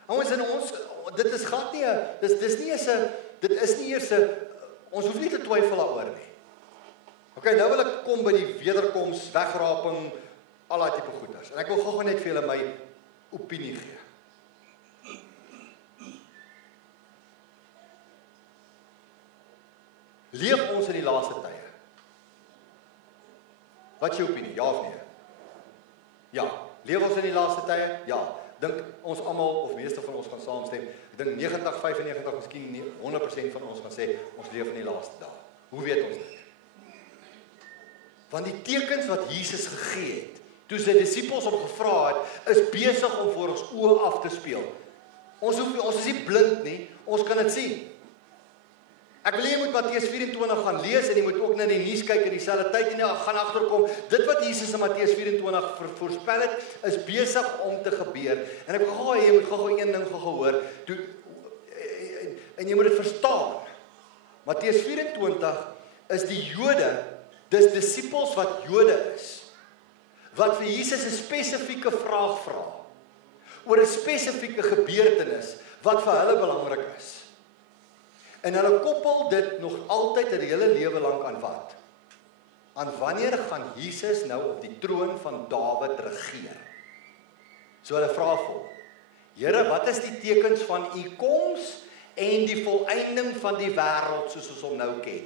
Ouens, in ons, dit is glad nie, dit is nie eers 'n, ons hoef nie te twyfel daaroor nie. Ok, nou wil ek kom by die wederkoms, wegraping, al daai tipe goeders. En ek wil gou net vir julle my opinie gee. Leef ons in die laaste tye? Wat is jou opinie? Ja of nee? Ja. Leef ons in die laaste tye? Ja. Dink ons almal, of meeste van ons gaan saamstem, ek dink 90, 95, miskien 100% van ons gaan sê, ons leef in die laaste dae. Hoe weet ons dit? Want die tekens wat Jesus gegee het, toe sy disippels hom gevra het, is besig om voor ons oë af te speel. Ons is nie blind nie, ons kan dit sien. Ek wil jy moet Matteus 24 gaan lees en jy moet ook na die nuus kyk in dieselfde tyd en jy gaan agterkom. Dit wat Jesus in Matteus 24 voorspel het, is besig om te gebeur. En ek wil jy moet gou een ding hoor. En jy moet dit verstaan. Matteus 24 is die Jode, dis disippels wat Jode is, wat vir Jesus 'n spesifieke vraag vra oor 'n spesifieke gebeurtenis wat vir hulle belangrik is. En hulle koppel dit nog altyd in die hele lewe lank aan wat? Aan wanneer gaan Jesus nou op die troon van Dawid regeer? So hulle vra vir hom, Here, wat is die tekens van u koms en die volëinding van die wêreld soos ons hom nou ken?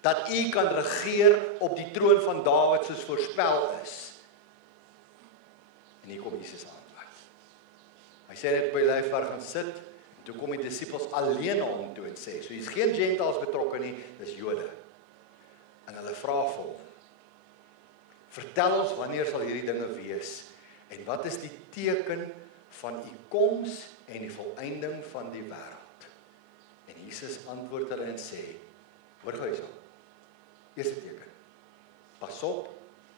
Dat u kan regeer op die troon van Dawid soos voorspel is. En hier kom Jesus aan. Hy sê net by Lyfberg gaan sit. Toe kom die disippels alleen na hom toe en sê, so hier's geen Gentiles betrokke nie, dis Jode. En hulle vra vir hom, vertel ons wanneer sal hierdie dinge wees, en wat is die teken van u koms en die volëinding van die wêreld? En Jesus antwoord hulle en sê, hoor gou hierso, eerste teken, pas op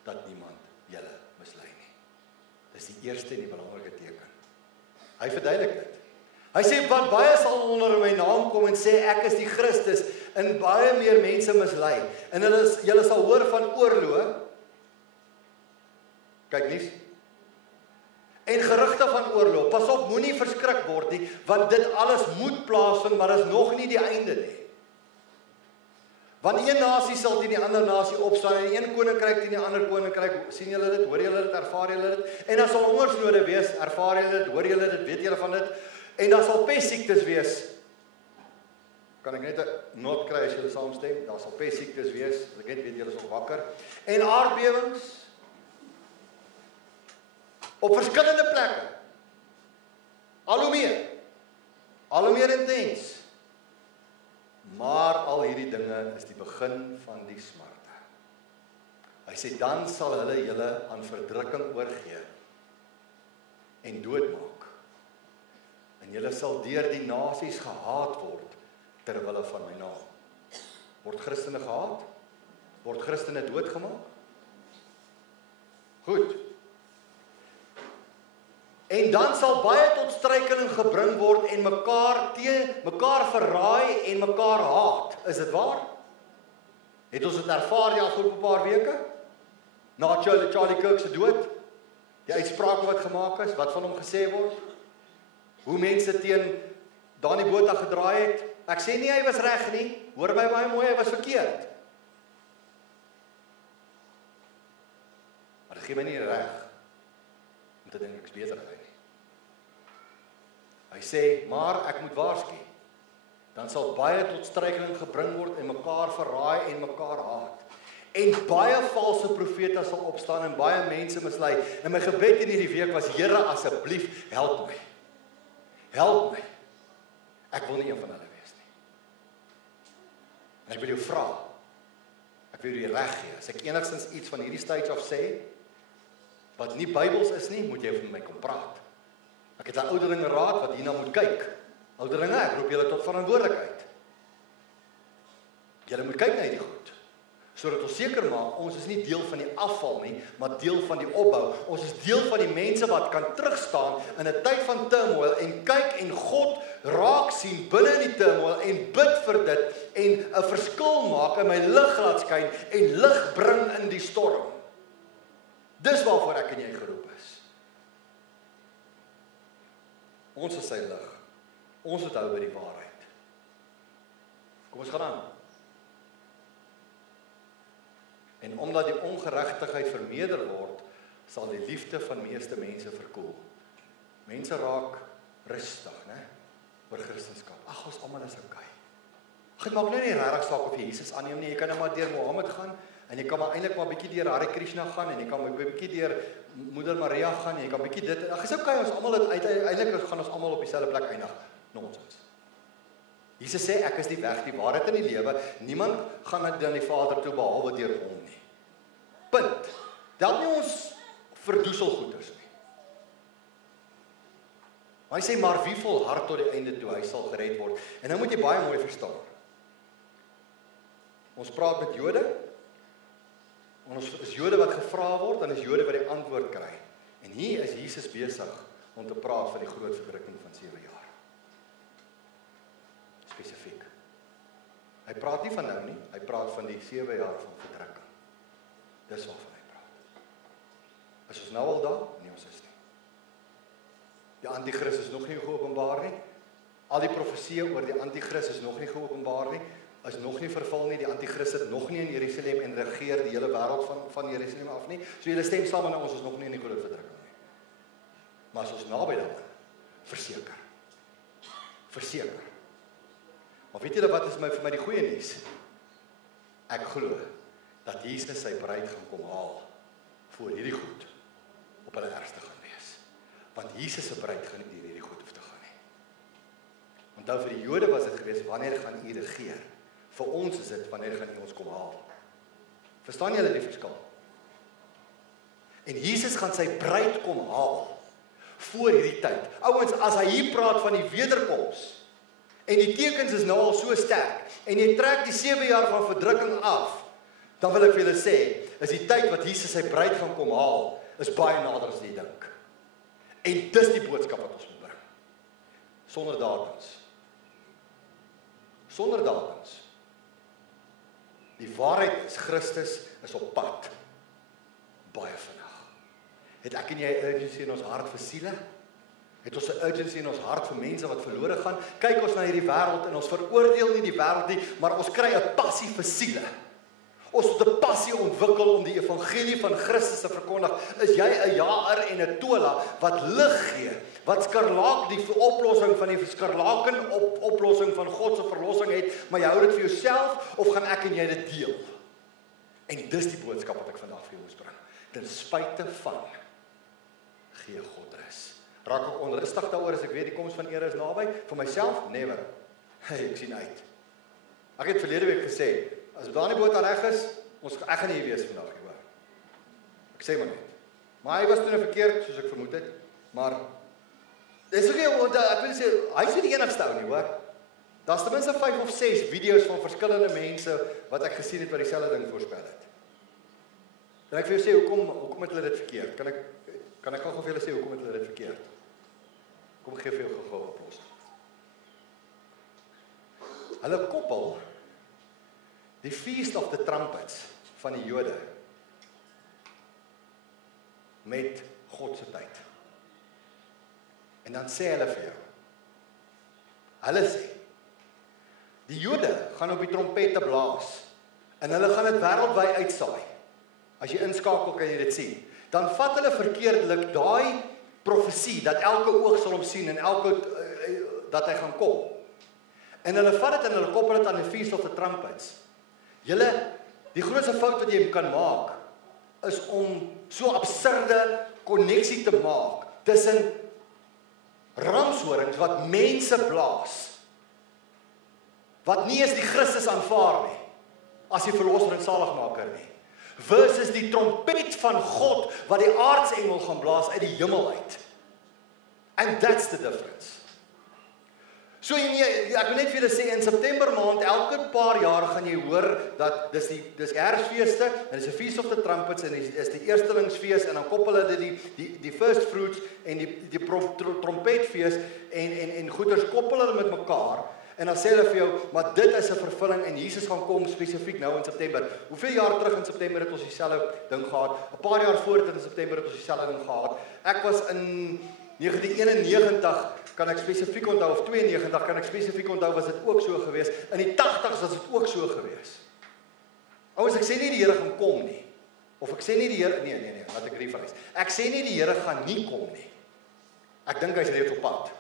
dat niemand julle mislei nie. Dis die eerste en die belangrike teken. Hy verduidelik dit. Hy sê, want baie sal onder my naam kom en sê, ek is die Christus, en baie meer mense mislei. En julle sal hoor van oorlog, kyk nie, en gerugte van oorlog. Pas op, moenie verskrik word nie, want dit alles moet plaasvind, maar is nog nie die einde nie. Want een nasie sal teen die ander nasie opstaan, en een koninkryk teen die ander koninkryk, sien julle dit, hoor julle dit, ervaar julle dit, en dan sal hongersnode wees, ervaar julle dit, hoor julle dit, weet julle van dit, en dan sal pestsiektes wees. Kan ek net 'n not kry as julle saamstem? Daar sal pestsiektes wees, as ek net weet julle is al wakker. En aardbewings op verskillende plekke. Al hoe meer intens. Maar al hierdie dinge is die begin van die smarte. Hy sê, dan sal hulle julle aan verdrukking oorgee en doodmaak. En julle sal deur die nasies gehaat word ter wille van my naam. Word Christene gehaat? Word Christene doodgemaak? Goed. En dan sal baie tot struikeling gebring word en mekaar verraai en mekaar haat. Is dit waar? Het ons dit ervaar die afgelope paar weke? Na Charlie Kirk se dood? Die uitsprake wat gemaak is, wat van hom gesê word? Hoe mense teen Dani Botha gedraai het? Ek sê nie hy was reg nie, hoor my baie mooi, hy was verkeerd. Maar dit gee my nie reg om te dink ek is beter as hy nie. Hy sê, maar ek moet waarsku, dan sal baie tot struikeling gebring word en mekaar verraai en mekaar haat. En baie valse profete sal opstaan en baie mense mislei. En my gebed in hierdie week was, Here, asseblief, help my. Help my. Ek wil nie een van hulle wees nie. En ek wil jou vra, ek wil jou reg gee, as ek enigstens iets van hierdie stage af sê, wat nie Bybels is nie, moet jy van my kom praat. Ek het 'n ouderlinge raad wat hierna moet kyk. Ouderlinge, ek roep julle tot verantwoordelikheid. Julle moet kyk na hierdie goed, sodat ons seker maak, ons is nie deel van die afval nie, maar deel van die opbou. Ons is deel van die mense wat kan terugstaan in 'n tyd van turmoil en kyk en God raak sien binne in die turmoil en bid vir dit en 'n verskil maak en my lig laat skyn en lig bring in die storm. Dis waarvoor ek en jy geroep is. Ons is sy lig. Ons moet hou by die waarheid. Kom ons gaan aan. En omdat die ongeregtigheid vermeerder word, sal die liefde van meeste mense verkoel. Mense raak rustig, né? Oor Christendom. Ag, ons almal is okay. Dit maak nou nie regtig saak of jy Jesus aanneem nie. Jy kan net maar deur Mohammed gaan en jy kan maar eintlik maar bietjie deur Hare Krishna gaan en jy kan maar bietjie deur Moeder Maria gaan en jy kan bietjie dit. Ag, is okay, ons almal uiteindelik gaan ons almal op dieselfde plek eindig. Nonsens. Jesus sê, ek is die weg, die waarheid en die lewe. Niemand gaan na die Vader toe behalwe deur hom nie. Punt. Tel nie ons verdoeselgoeders nie. Hy sê, maar wie volhard tot die einde toe, hy sal gered word. En nou moet jy baie mooi verstaan. Ons praat met Jode, en ons is Jode wat gevra word, en is Jode wat die antwoord kry. En hier is Jesus besig om te praat van die groot verdrukking van 7 jaar. Spesifiek. Hy praat nie van nou nie, hy praat van die 7 jaar van verdrukking. Dis waarvan hy praat. Is ons nou al daar? Nee, ons is nie. Die antichrist is nog nie geopenbaar nie. Al die profesieë oor die antichrist is nog nie geopenbaar nie. Is nog nie vervul nie. Die antichrist sit nog nie in Jerusalem en regeer die hele wêreld van Jerusalem af nie. So julle stem saam met ons is nog nie in die groot verdrukking nie. Maar as ons naby daaraan, verseker. Verseker. Maar weet julle wat is vir my die goeie nuus? Ek glo dat Jesus sy bruid gaan kom haal voor hierdie goed op hulle ergste gaan wees. Want Jesus se bruid gaan nie deur hierdie goed hoef te gaan nie. Onthou vir die Jode was dit gewees, wanneer gaan u regeer? Vir ons is dit, wanneer gaan u ons kom haal? Verstaan julle die verskil? En Jesus gaan sy bruid kom haal voor hierdie tyd. Ouens, as hy hier praat van die wederkoms, en die tekens is nou al so sterk, en jy trek die 7 jaar van verdrukking af, dan wil ek vir julle sê, is die tyd wat Jesus sy bruid gaan kom haal, is baie nader as jy dink. En dis die boodskap wat ons moet bring. Sonder datums. Sonder datums. Die waarheid is, Christus is op pad. Baie vinnig. Het ek en jy urgency in ons hart vir siele? Het ons 'n urgency in ons hart vir mense wat verlore gaan? Kyk ons na hierdie wêreld en ons veroordeel nie die wêreld nie, maar ons kry 'n passie vir siele. Ons het 'n passie ontwikkel om die evangelie van Christus te verkondig. Is jy 'n jaer en 'n tola wat lig gee, wat skarlaak die oplossing van die skarlaken oplossing van God se verlossing het, maar jy hou dit vir jouself of gaan ek en jy dit deel? En dis die boodskap wat ek vandag vir jou moet bring. Ten spyte van gee God rus. Raak ek onrustig daaroor as ek weet die koms van Here is naby? Vir myself, never. Hey, ek sien uit. Ek het verlede week gesê, as daar nie boot aan reg is, ek gaan nie hier wees vandag, hoor. Ek sê maar net. Maar hy was toen verkeerd, soos ek vermoed het. Maar, dis ook nie, ek wil sê, hy is nie die enigste ou nie, hoor. Daar is ten minste 5 of 6 video's van verskillende mense, wat ek gesien het wat dieselfde ding voorspel het. En ek vir jou sê, hoekom het hulle dit verkeerd? Kan ek gou vir julle sê, hoekom het hulle dit verkeerd? Kom gee vir jou gou oplossing. Hulle koppel die Feast of the Trumpets van die Jode met God se tyd. En dan sê hulle vir jou, hulle sê, die Jode gaan op die trompette blaas, en hulle gaan dit wêreldwyd uitsaai. As jy inskakel kan jy dit sien. Dan vat hulle verkeerdelik daai profesie, dat elke oog sal hom sien, en dat hy gaan kom. En hulle vat dit en hulle koppel dit aan die Feast of the Trumpets. Julle, die grootste fout wat jy kan maak, is om so absurde konneksie te maak, tussen ramshorings wat mense blaas, wat nie eens die Christus aanvaar nie, as die verlosser en saligmaker nie, versus die trompet van God, wat die aardsengel gaan blaas uit die hemel uit. And that's the difference. So ek wil net vir julle sê, in September maand, elke paar jaar gaan jy hoor, dat dis Kersfeeste, en dis 'n Feast of the Trumpets, en is die eerstelingsfees, en dan koppel hulle die first fruits, en die trompetfees, en goeders koppel hulle met mekaar, en dan sê hulle vir jou, maar dit is 'n vervulling, en Jesus gaan kom spesifiek nou in September. Hoeveel jaar terug in September het ons dieselfde ding gehad? 'n Paar jaar voor dit in September het ons dieselfde ding gehad. Ek was in 1991, kan ek spesifiek onthou, of 92, kan ek spesifiek onthou, was dit ook so gewees. In die 80s was dit ook so gewees. Ouens, ek sê nie die Here gaan kom nie. Of ek sê nie die Here, nee, laat ek rephrase. Ek sê nie die Here gaan nie kom nie. Ek dink hy's reeds op pad.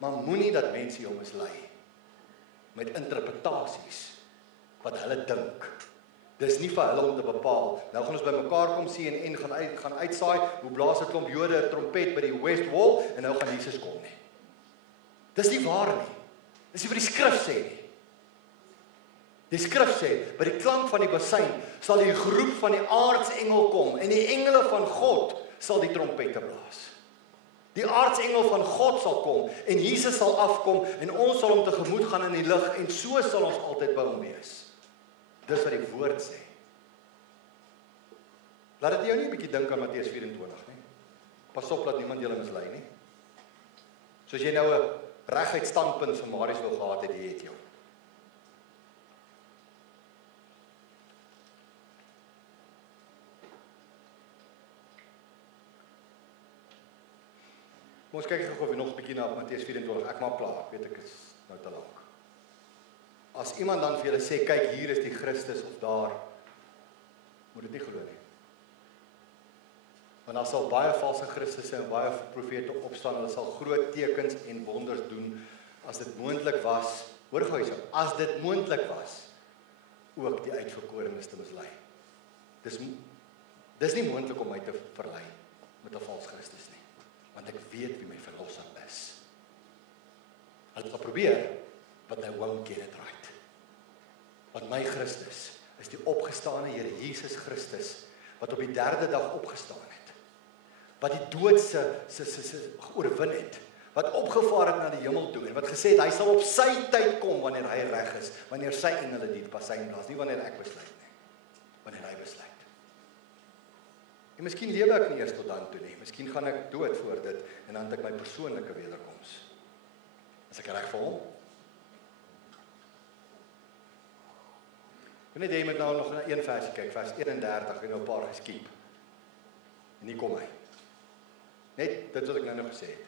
Maar moenie dat mense jou mislei met interpretasies wat hulle dink. Dis nie vir hulle om te bepaal. Nou gaan ons by mekaar kom sien en gaan uitsaai, hoe blaas 'n klomp Jode 'n trompet by die West Wall, en nou gaan Jesus kom nie. Dis nie waar nie. Dis nie wat die skrif sê nie. Die skrif sê, by die klank van die bassein sal die geroep van die aartsengel kom en die engele van God sal die trompette blaas. Die aartsengel van God sal kom en Jesus sal afkom en ons sal hom tegemoet gaan in die lig en so sal ons altyd by hom wees. Dis wat die woord sê. Laat dit jou nie 'n bietjie dink aan Matteus 24 nie. Pas op dat niemand julle mislei nie. Soos jy nou 'n reguit standpunt van Marius wil gehad het, die het jou. Ons kyk gou of jy nog 'n bietjie na Matteus 24. Ek maak klaar, weet ek is nou te lank. As iemand dan vir julle sê, kyk hier is die Christus of daar, moet dit nie glo nie. Want daar sal baie valse Christusse en baie profete opstaan, hulle sal groot tekens en wonders doen, as dit moontlik was, hoor gou hierso, as dit moontlik was, ook die uitverkorenes te mislei. Dis nie moontlik om my te verlei met 'n vals Christus nie, want ek weet wie my verlosser is. Hulle sal probeer, but they won't get it right. Want my Christus is die opgestane Here Jesus Christus, wat op die 3de dag opgestaan het, wat die dood se oorwin het, wat opgevaar het na die hemel toe, en wat gesê het, hy sal op sy tyd kom, wanneer hy reg is, wanneer sy engele die bassein blaas, nie wanneer ek besluit nie, wanneer hy besluit. En miskien lewe ek nie eers tot dan toe nie, miskien gaan ek dood voor dit, en dan het ek my persoonlike wederkoms. Is ek reg vir hom? Ek weet net, jy moet nou nog na een versie kyk, vers 31, en nou 'n paar geskiep. En hier kom hy. Net dit wat ek nou gesê het.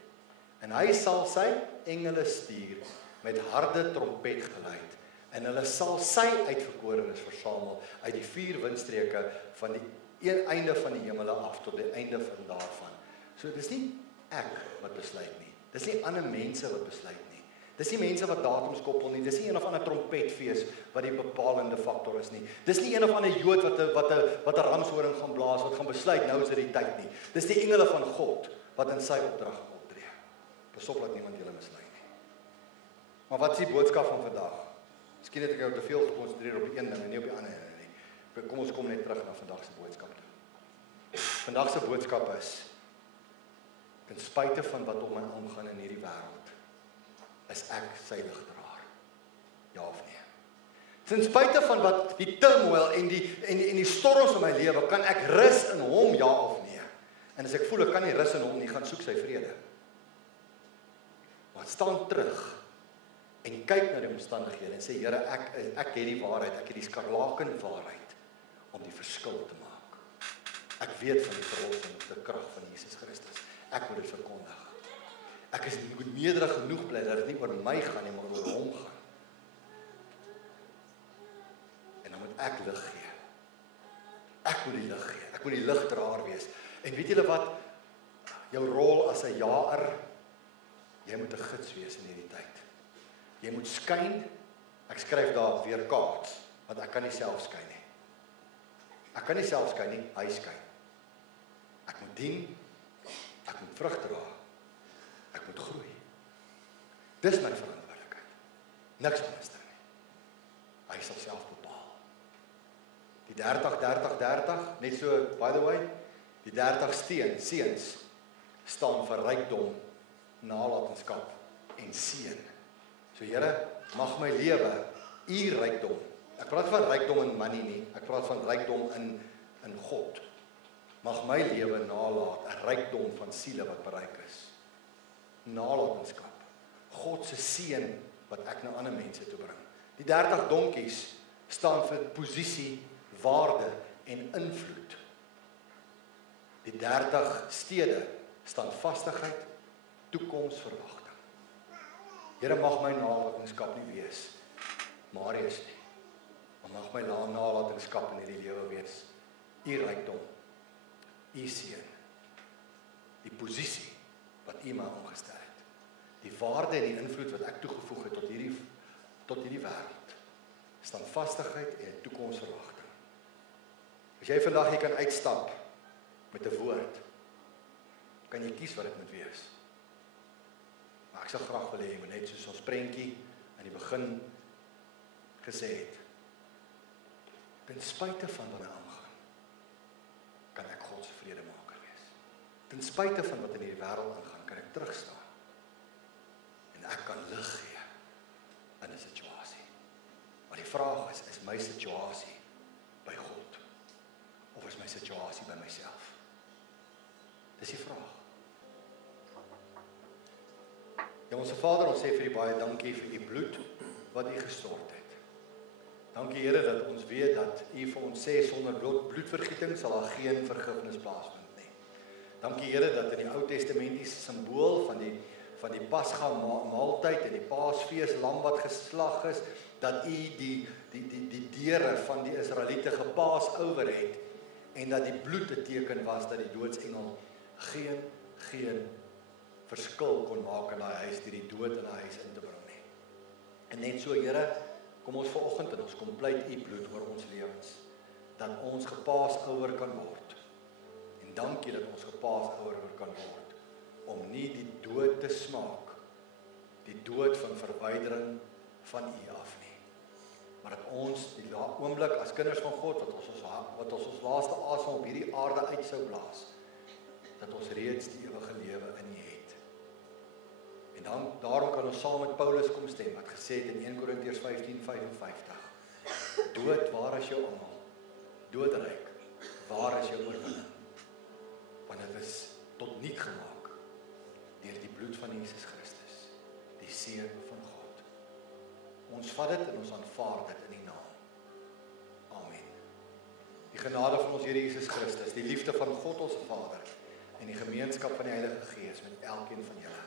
En hy sal sy engele stuur met harde trompet geluid, en hulle sal sy uitverkorenes versamel uit die 4 windstreke van die een einde van die hemele af tot die einde van daarvan. So dis nie ek wat besluit nie. Dis nie ander mense wat besluit nie. Dis nie mense wat datums koppel nie. Dis nie een of ander trompetfees wat die bepalende faktor is nie. Dis nie een of ander Jood wat 'n ramshoring gaan blaas, wat gaan besluit nou is dit die tyd nie. Dis die engele van God wat in sy opdrag optree. Pas op dat niemand julle mislei nie. Maar wat is die boodskap van vandag? Miskien het ek nou te veel gekonsentreer op die een ding en nie op die ander nie. Kom ons kom net terug na vandag se boodskap toe. Vandag se boodskap is, ten spyte van wat om my aangaan in hierdie wêreld, is ek sy ligdraer. Ja of nee? Ten spyte van wat die turmoil en die storms in my lewe, kan ek rus in hom, ja of nee? En as ek voel ek kan nie rus in hom nie, gaan soek sy vrede. Maar staan terug en kyk na die omstandighede en sê, Here, ek het die waarheid, ek het die skarlaken waarheid om die verskil te maak. Ek weet van die verlossing, die krag van Jesus Christus. Ek moet dit verkondig. Ek is nederig genoeg bly dat dit nie oor my gaan nie, maar oor hom gaan. En dan moet ek lig gee. Ek moet die lig gee. Ek moet die ligdraer wees. En weet julle wat? Jou rol as 'n jaer, jy moet 'n gids wees in hierdie tyd. Jy moet skyn. Ek skryf daar weer kaats, want ek kan nie self skyn nie. Ek kan nie self skyn nie, hy skyn. Ek moet dien, ek moet vrug dra, ek moet groei. Dis my verantwoordelikheid. Niks anders nie. Hy sal self bepaal. Die 30, net so, by the way, die 30 seuns staan vir rykdom, nalatenskap en seën. So Here, mag my lewe u rykdom. Ek praat van rykdom in money nie, ek praat van rykdom in God. Mag my lewe nalat 'n rykdom van siele wat bereik is. Nalatenskap. God se seën wat ek na ander mense toe bring. Die 30 donkies staan vir posisie, waarde en invloed. Die 30 stede staan vastigheid, toekomsverwagting. Here, mag my nalatenskap nie wees Marius nie, maar mag my nalatenskap in hierdie lewe wees u rykdom, u seën, die posisie wat u my omgestel het, die waarde en die invloed wat ek toegevoeg het tot hierdie wêreld, standvastigheid en toekomsverwagting. As jy vandag hier kan uitstap met 'n woord, kan jy kies wat dit moet wees. Maar Ek sal graag wil hê jy moet net soos ons prentjie aan die begin gesê het. Ten spyte van wat aangaan, kan ek God se vredemaker wees. Ten spyte van wat in hierdie wêreld aangaan, kan ek terugstaan. En ek kan lig gee in 'n situasie. Maar die vraag is my situasie by God? Of is my situasie by myself? Dis die vraag. Ja, ons Vader, ons sê vir U baie dankie vir U bloed wat U gestort het. Dankie Here dat ons weet dat U vir ons sê sonder bloedvergieting sal daar geen vergifnis plaasvind nie. Dankie Here dat in die Ou Testamentiese simbool van die Pasga maaltyd en die Paasfees lam wat geslag is, dat U die deure van die Israeliete gepaas oor het en dat die bloed 'n teken was dat die doodsengel geen verskil kon maak in daai huis, die dood in daai huis in te bring nie. En net so Here, kom ons vanoggend en ons kom pleit U bloed oor ons lewens, dat ons gepaas ouer kan word. En dankie dat ons gepaas ouer kan word, om nie die dood te smaak, die dood van verwydering van U af nie. Maar dat ons die oomblik as kinders van God, wat ons laaste asem op hierdie aarde uit sou blaas, dat ons reeds die ewige lewe in U het. En daarom kan ons saam met Paulus kom stem, wat gesê het in 1 Korintiërs 15:55. Dood, waar is jou almal? Doodryk, waar is jou oorwinning? Want dit is tot niet gemaak deur die bloed van Jesus Christus, die Seun van God. Ons vat dit en ons aanvaar dit in die naam. Amen. Die genade van ons Here Jesus Christus, die liefde van God ons Vader en die gemeenskap van die Heilige Gees met elkeen van julle.